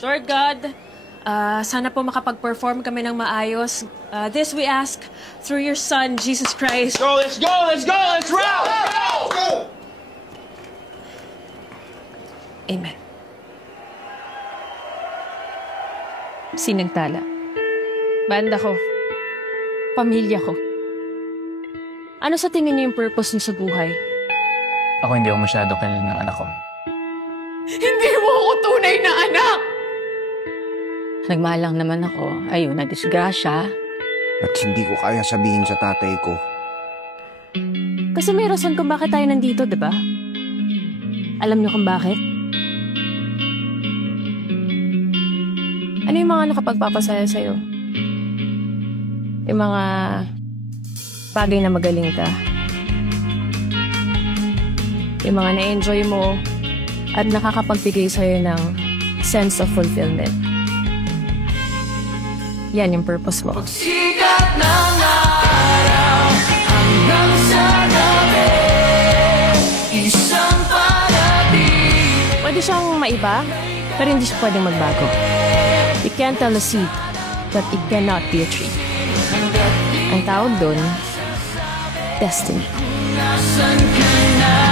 Lord God, sana po makapag-perform kami ng maayos. This we ask through your Son, Jesus Christ. Let's go! Let's go! Let's roll! Let's go! Amen. Sinagtala. Banda ko. Pamilya ko. Ano sa tingin niyo yung purpose niyo sa buhay? Ako hindi ako masyado kilala ng anak ko. Hindi mo ako tunay na anak! Nagmahal lang naman ako. Ayun, na-disgrasya. At hindi ko kaya sabihin sa tatay ko. Kasi may rason kung bakit tayo nandito, di ba? Alam niyo kung bakit? Ano yung mga nakapagpapasaya sa'yo? Yung mga bagay na magaling ka. Yung mga na-enjoy mo at nakakapagbigay sa'yo ng sense of fulfillment. Yan yung purpose mo. Pagsikat ng araw hanggang sa gabi, isang parating. Pwede siyang maiba, pero hindi siya pwedeng magbago. You can't tell a seed that it cannot be a tree. Ang tawag doon, destiny. Nasaan ka na?